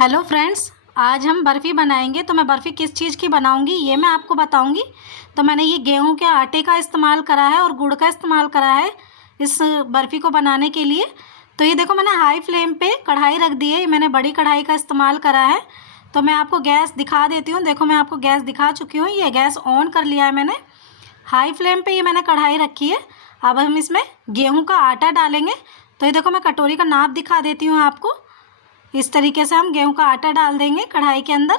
Hello friends, आज हम बर्फ़ी बनाएंगे। तो मैं बर्फ़ी किस चीज़ की बनाऊंगी ये मैं आपको बताऊंगी। तो मैंने ये गेहूं के आटे का इस्तेमाल करा है और गुड़ का इस्तेमाल करा है इस बर्फ़ी को बनाने के लिए। तो ये देखो, मैंने हाई फ्लेम पे कढ़ाई रख दी है। मैंने बड़ी कढ़ाई का इस्तेमाल करा है। तो मैं आपको गैस दिखा देती हूँ। देखो, मैं आपको गैस दिखा चुकी हूँ। ये गैस ऑन कर लिया है मैंने। हाई फ्लेम पे ये मैंने कढ़ाई रखी है। अब हम इसमें गेहूँ का आटा डालेंगे। तो ये देखो, मैं कटोरी का नाप दिखा देती हूँ आपको। इस तरीके से हम गेहूं का आटा डाल देंगे कढ़ाई के अंदर,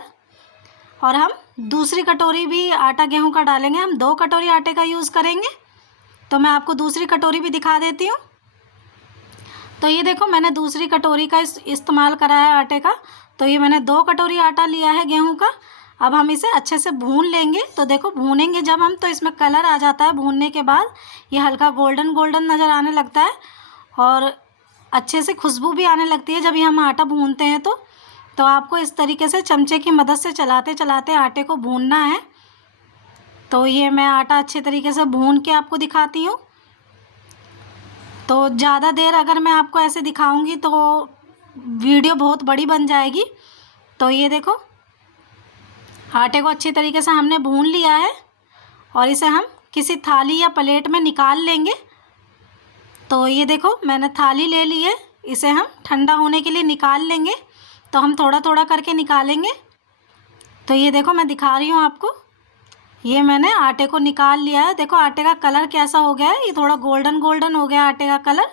और हम दूसरी कटोरी भी आटा गेहूं का डालेंगे। हम 2 कटोरी आटे का यूज़ करेंगे। तो मैं आपको दूसरी कटोरी भी दिखा देती हूँ। तो ये देखो, मैंने दूसरी कटोरी का इस्तेमाल करा है आटे का। तो ये मैंने 2 कटोरी आटा लिया है गेहूं का। अब हम इसे अच्छे से भून लेंगे। तो देखो, भूनेंगे जब हम, तो इसमें कलर आ जाता है। भूनने के बाद ये हल्का गोल्डन गोल्डन नज़र आने लगता है और अच्छे से खुशबू भी आने लगती है जब ये हम आटा भूनते हैं। तो आपको इस तरीके से चमचे की मदद से चलाते चलाते आटे को भूनना है। तो ये मैं आटा अच्छे तरीके से भून के आपको दिखाती हूँ। तो ज़्यादा देर अगर मैं आपको ऐसे दिखाऊंगी तो वीडियो बहुत बड़ी बन जाएगी। तो ये देखो, आटे को अच्छी तरीके से हमने भून लिया है और इसे हम किसी थाली या प्लेट में निकाल लेंगे। तो ये देखो, मैंने थाली ले ली है। इसे हम ठंडा होने के लिए निकाल लेंगे। तो हम थोड़ा थोड़ा करके निकालेंगे। तो ये देखो, मैं दिखा रही हूँ आपको। ये मैंने आटे को निकाल लिया है। देखो, आटे का कलर कैसा हो गया है। ये थोड़ा गोल्डन गोल्डन हो गया आटे का कलर।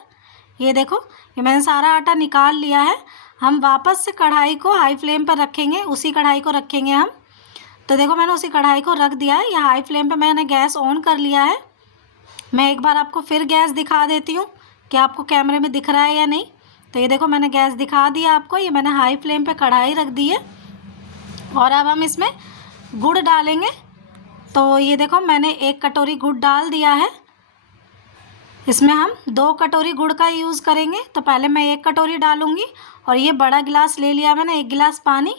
ये देखो, ये मैंने सारा आटा निकाल लिया है। हम वापस से कढ़ाई को हाई फ्लेम पर रखेंगे। उसी कढ़ाई को रखेंगे हम। तो देखो, मैंने उसी कढ़ाई को रख दिया है। ये हाई फ्लेम पर मैंने गैस ऑन कर लिया है। मैं एक बार आपको फिर गैस दिखा देती हूँ कि आपको कैमरे में दिख रहा है या नहीं। तो ये देखो, मैंने गैस दिखा दिया आपको। ये मैंने हाई फ्लेम पे कढ़ाई रख दी है और अब हम इसमें गुड़ डालेंगे। तो ये देखो, मैंने 1 कटोरी गुड़ डाल दिया है। इसमें हम 2 कटोरी गुड़ का यूज़ करेंगे। तो पहले मैं 1 कटोरी डालूँगी और ये बड़ा गिलास ले लिया मैंने, 1 गिलास पानी।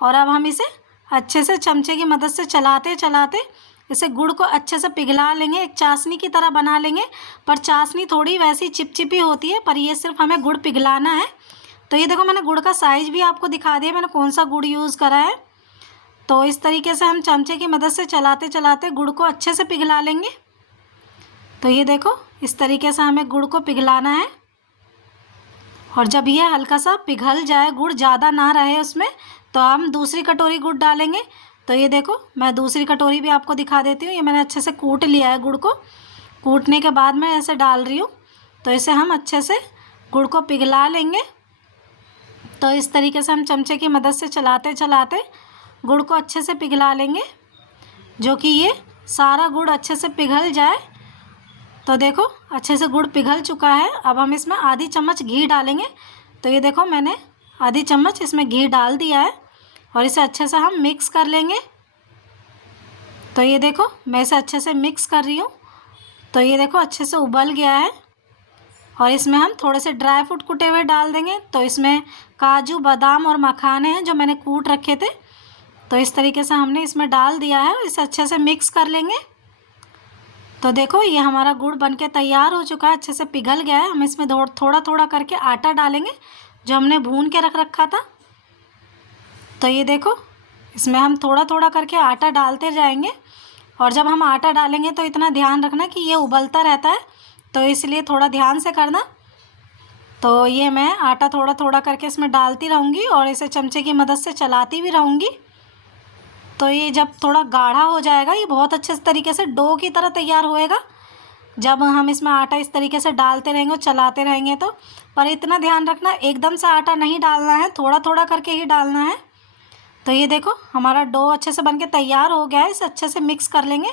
और अब हम इसे अच्छे से चमचे की मदद से चलाते चलाते इसे गुड़ को अच्छे से पिघला लेंगे। एक चाशनी की तरह बना लेंगे। पर चाशनी थोड़ी वैसी चिपचिपी होती है, पर ये सिर्फ हमें गुड़ पिघलाना है। तो ये देखो, मैंने गुड़ का साइज़ भी आपको दिखा दिया मैंने कौन सा गुड़ यूज़ करा है। तो इस तरीके से हम चमचे की मदद से चलाते चलाते गुड़ को अच्छे से पिघला लेंगे। तो ये देखो, इस तरीके से हमें गुड़ को पिघलाना है। और जब ये हल्का सा पिघल जाए, गुड़ ज़्यादा ना रहे उसमें, तो हम दूसरी कटोरी गुड़ डालेंगे। तो ये देखो, मैं दूसरी कटोरी भी आपको दिखा देती हूँ। ये मैंने अच्छे से कूट लिया है गुड़ को। कूटने के बाद मैं ऐसे डाल रही हूँ। तो इसे हम अच्छे से गुड़ को पिघला लेंगे। तो इस तरीके से हम चमचे की मदद से चलाते चलाते गुड़ को अच्छे से पिघला लेंगे, जो कि ये सारा गुड़ अच्छे से पिघल जाए। तो देखो, अच्छे से गुड़ पिघल चुका है। अब हम इसमें आधी चम्मच घी डालेंगे। तो ये देखो, मैंने आधी चम्मच इसमें घी डाल दिया है और इसे अच्छे से हम मिक्स कर लेंगे। तो ये देखो, मैं इसे अच्छे से मिक्स कर रही हूँ। तो ये देखो, अच्छे से उबल गया है। और इसमें हम थोड़े से ड्राई फ्रूट कुटे हुए डाल देंगे। तो इसमें काजू, बादाम और मखाने हैं जो मैंने कूट रखे थे। तो इस तरीके से हमने इसमें डाल दिया है। इसे अच्छे से मिक्स कर लेंगे। तो देखो, ये हमारा गुड़ बनके तैयार हो चुका है, अच्छे से पिघल गया है। हम इसमें थोड़ा थोड़ा करके आटा डालेंगे जो हमने भून के रख रखा था। तो ये देखो, इसमें हम थोड़ा थोड़ा करके आटा डालते जाएंगे। और जब हम आटा डालेंगे तो इतना ध्यान रखना कि ये उबलता रहता है, तो इसलिए थोड़ा ध्यान से करना। तो ये मैं आटा थोड़ा थोड़ा करके इसमें डालती रहूँगी और इसे चमचे की मदद से चलाती भी रहूँगी। तो ये जब थोड़ा गाढ़ा हो जाएगा, ये बहुत अच्छे तरीके से डो की तरह तैयार होएगा जब हम इसमें आटा इस तरीके से डालते रहेंगे और चलाते रहेंगे। तो पर इतना ध्यान रखना, एकदम से आटा नहीं डालना है, थोड़ा थोड़ा करके ही डालना है। तो ये देखो, हमारा डो अच्छे से बनके तैयार हो गया है। इसे अच्छे से मिक्स कर लेंगे,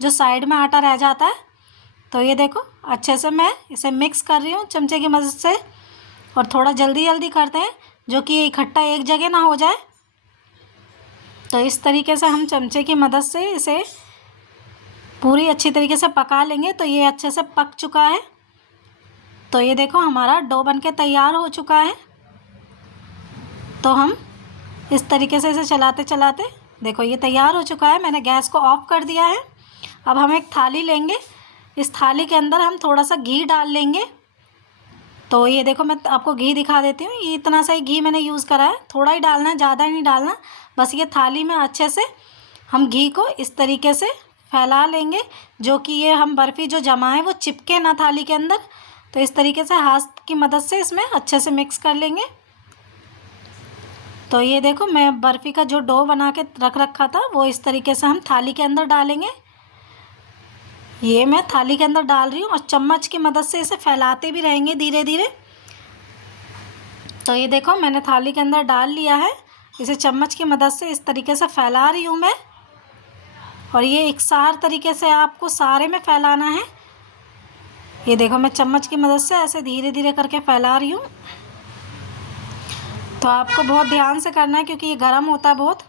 जो साइड में आटा रह जाता है। तो ये देखो, अच्छे से मैं इसे मिक्स कर रही हूँ चमचे की मदद से। और थोड़ा जल्दी जल्दी करते हैं, जो कि इकट्ठा एक जगह ना हो जाए। तो इस तरीके से हम चमचे की मदद से इसे पूरी अच्छी तरीके से पका लेंगे। तो ये अच्छे से पक चुका है। तो ये देखो, हमारा डो बनके तैयार हो चुका है। तो हम इस तरीके से इसे चलाते चलाते, देखो ये तैयार हो चुका है। मैंने गैस को ऑफ कर दिया है। अब हम एक थाली लेंगे। इस थाली के अंदर हम थोड़ा सा घी डाल लेंगे। तो ये देखो मैं आपको घी दिखा देती हूँ। ये इतना सा ही घी मैंने यूज़ करा है, थोड़ा ही डालना है, ज़्यादा नहीं डालना। बस ये थाली में अच्छे से हम घी को इस तरीके से फैला लेंगे, जो कि ये हम बर्फ़ी जो जमाएं वो चिपके ना थाली के अंदर। तो इस तरीके से हाथ की मदद से इसमें अच्छे से मिक्स कर लेंगे। तो ये देखो मैं बर्फ़ी का जो डो बना के रख रखा था वो इस तरीके से हम थाली के अंदर डालेंगे। ये मैं थाली के अंदर डाल रही हूँ और चम्मच की मदद से इसे फैलाते भी रहेंगे धीरे धीरे। तो ये देखो मैंने थाली के अंदर डाल लिया है, इसे चम्मच की मदद से इस तरीके से फैला रही हूँ मैं। और ये एकसार तरीके से आपको सारे में फैलाना है। ये देखो मैं चम्मच की मदद से ऐसे धीरे धीरे करके फैला रही हूँ। तो आपको बहुत ध्यान से करना है क्योंकि ये गर्म होता है बहुत।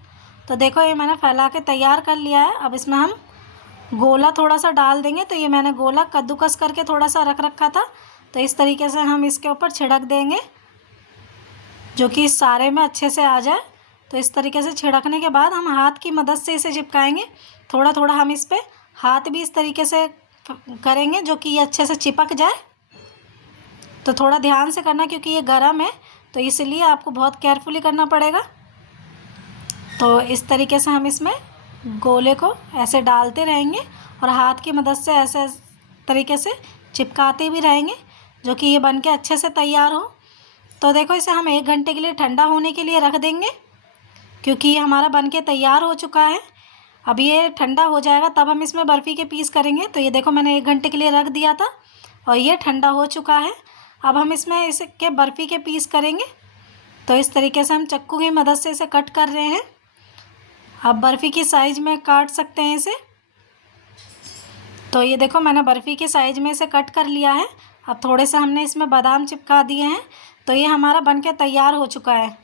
तो देखो ये मैंने फैला के तैयार कर लिया है। अब इसमें हम गोला थोड़ा सा डाल देंगे। तो ये मैंने गोला कद्दूकस करके थोड़ा सा रख रखा था, तो इस तरीके से हम इसके ऊपर छिड़क देंगे, जो कि सारे में अच्छे से आ जाए। तो इस तरीके से छिड़कने के बाद हम हाथ की मदद से इसे चिपकाएंगे। थोड़ा थोड़ा हम इस पर हाथ भी इस तरीके से करेंगे, जो कि ये अच्छे से चिपक जाए। तो थोड़ा ध्यान से करना क्योंकि ये गर्म है, तो इसलिए आपको बहुत केयरफुली करना पड़ेगा। तो इस तरीके से हम इसमें गोले को ऐसे डालते रहेंगे और हाथ की मदद से ऐसे तरीके से चिपकाते भी रहेंगे, जो कि ये बनके अच्छे से तैयार हो। तो देखो इसे हम 1 घंटे के लिए ठंडा होने के लिए रख देंगे, क्योंकि ये हमारा बनके तैयार हो चुका है। अब ये ठंडा हो जाएगा तब हम इसमें बर्फ़ी के पीस करेंगे। तो ये देखो मैंने 1 घंटे के लिए रख दिया था और ये ठंडा हो चुका है। अब हम इसमें इसके बर्फ़ी के पीस करेंगे। तो इस तरीके से हम चक्कू की मदद से इसे कट कर रहे हैं। आप बर्फ़ी की साइज़ में काट सकते हैं इसे। तो ये देखो मैंने बर्फ़ी की साइज़ में इसे कट कर लिया है। अब थोड़े से हमने इसमें बादाम चिपका दिए हैं। तो ये हमारा बनके तैयार हो चुका है।